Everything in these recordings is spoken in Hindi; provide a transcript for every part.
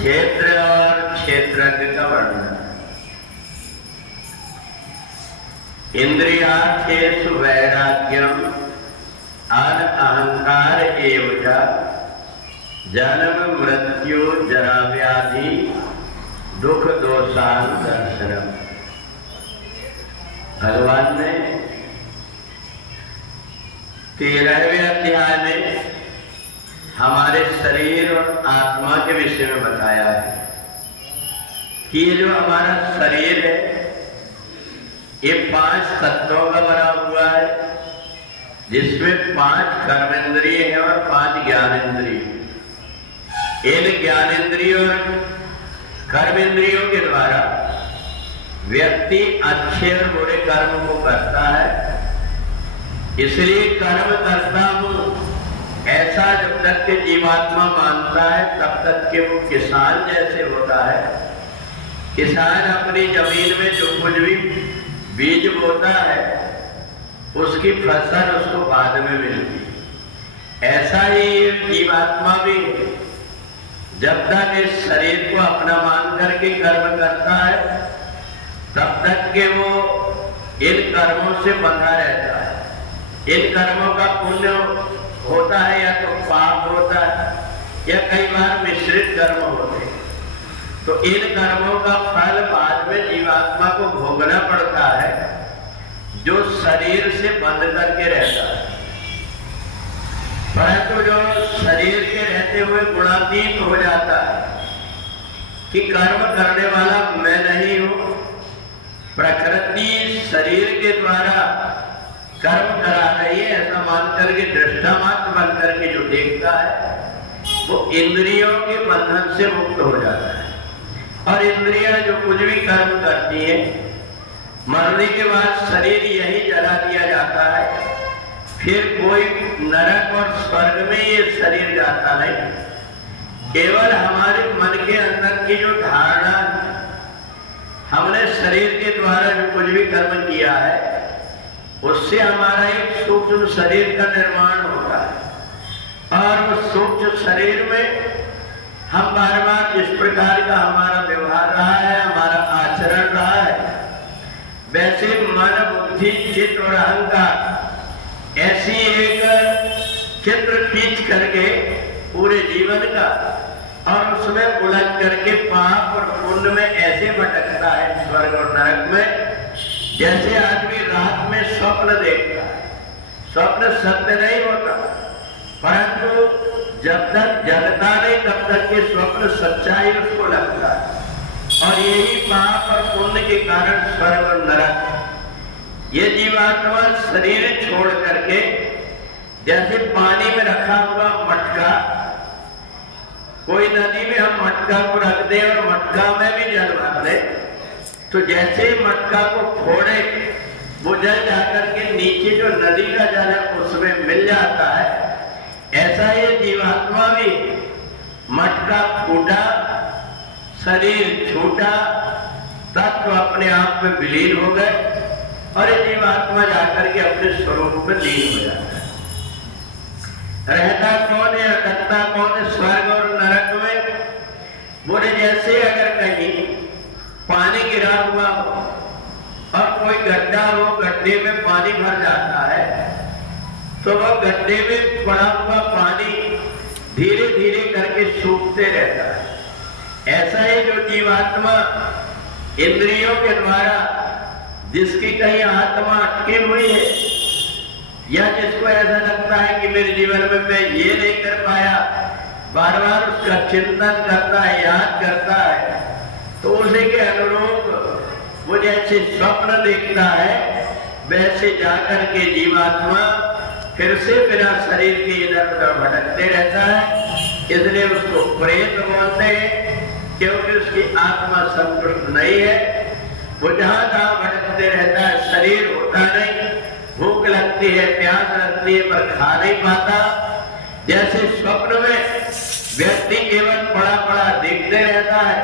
क्षेत्र और क्षेत्रज्ञ का वर्णन। इंद्रियार्थेषु वैराग्यम अहंकार एवं जन्म मृत्यु जरा व्याधि दुख दोषान दर्शनम। भगवान ने 13वें अध्याय में हमारे शरीर और आत्मा के विषय में बताया है कि ये जो हमारा शरीर है ये 5 तत्वों का बना हुआ है, जिसमें 5 कर्मेंद्रिय हैं और 5 ज्ञानेंद्रिय। इन ज्ञानेंद्रियों और कर्मेंद्रियों के द्वारा व्यक्ति अच्छे और बुरे कर्म को करता है। इसलिए कर्म करता हूं ऐसा जब तक के जीवात्मा मानता है तब तक के वो किसान जैसे होता है। किसान अपनी जमीन में जो कुछ भी बीज बोता है उसकी फसल उसको बाद में मिलती है। ऐसा ही जीवात्मा भी जब तक इस शरीर को अपना मान करके कर्म करता है तब तक के वो इन कर्मों से बंधा रहता है। इन कर्मों का पुण्य होता है या तो पाप होता है या कई बार मिश्रित कर्म होते हैं। तो इन कर्मों का फल बाद में जीवात्मा को भोगना पड़ता है जो शरीर से बंध करके रहता है। परंतु जो शरीर के रहते हुए गुणातीत हो जाता है कि कर्म करने वाला मैं नहीं हूं, प्रकृति शरीर के द्वारा कर्म करा रही है ऐसा मानकर के दृष्टा मात्र बन करके जो देखता है वो इंद्रियों के बंधन से मुक्त हो जाता है। और इंद्रियां जो कुछ भी कर्म करती है मरने के बाद शरीर यही जला दिया जाता है। फिर कोई नरक और स्वर्ग में ये शरीर जाता नहीं। केवल हमारे मन के अंदर की जो धारणा हमने शरीर के द्वारा जो कुछ भी कर्म किया है उससे हमारा एक सूक्ष्म शरीर का निर्माण होता है। और उस सूक्ष्म शरीर में हम बार बार जिस प्रकार का हमारा व्यवहार रहा है, हमारा आचरण रहा है, वैसे मन बुद्धि चित्त और अहंकार ऐसी एक चित्र खींच करके पूरे जीवन का और उसमें उलझ करके पाप और पुण्य में ऐसे भटकता है स्वर्ग और नरक में, जैसे आदमी रात में स्वप्न देखता है। स्वप्न सत्य नहीं होता, परंतु जब तक जगता नहीं तब तक के स्वप्न सच्चाई उसको लगता है। और यही पाप और पुण्य के कारण स्वर्ग और नरक। ये जीवात्मा शरीर छोड़ करके जैसे पानी में रखा हुआ मटका, कोई नदी में हम मटका को रख दें और मटका में भी जल भर ले तो जैसे मटका को फोड़े वो जल जाकर के नीचे जो नदी का जल है उसमें मिल जाता है। ऐसा ये जीवात्मा भी मटका फूटा, शरीर छूटा, तत्व अपने आप में विलीन हो गए और ये जीवात्मा जाकर के अपने स्वरूप में लीन हो जाता है। रहता कौन है, अटकता कौन है स्वर्ग और नरक में? बोले जैसे अगर कहीं पानी गिरा हुआ हो और कोई गड्ढा हो, गड्ढे में पानी भर जाता है तो वह गड्ढे में पड़ा हुआ पानी धीरे धीरे करके सूखते रहता है। ऐसा ही जो जीवात्मा इंद्रियों के द्वारा जिसकी कहीं आत्मा अटकी हुई है या जिसको ऐसा लगता है कि मेरे जीवन में मैं ये नहीं कर पाया, बार बार उसका चिंतन करता है, याद करता है, तो उसी के अनुरूप वो जैसे स्वप्न देखता है वैसे जाकर के जीवात्मा फिर से बिना शरीर के इधर उधर भटकते रहता है। इसलिए उसको प्रेत बोलते हैं क्योंकि उसकी आत्मा संतुष्ट नहीं है। वो जहां तहां भटकते रहता है, शरीर होता नहीं, भूख लगती है, प्यास लगती है पर खा नहीं पाता। जैसे स्वप्न में व्यक्ति केवल पड़ा पड़ा देखते रहता है,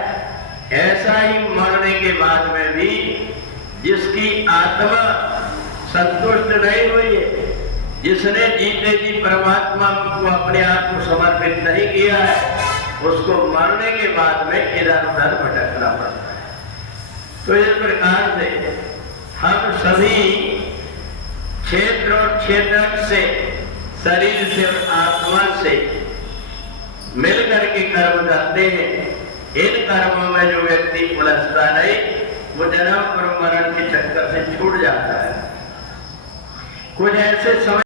ऐसा ही मरने के बाद में भी जिसकी आत्मा संतुष्ट नहीं हुई है, जिसने जीते जी परमात्मा को अपने आप को समर्पित नहीं किया है, उसको मरने के बाद में इधर उधर भटकना पड़ता है। तो इस प्रकार से हम सभी क्षेत्र और क्षेत्रक से, शरीर से और आत्मा से मिलकर के कर्म करते हैं। इन कर्मों में जो व्यक्ति उलझता नहीं, वो जन्म और मरण के चक्कर से छूट जाता है। कुछ ऐसे समय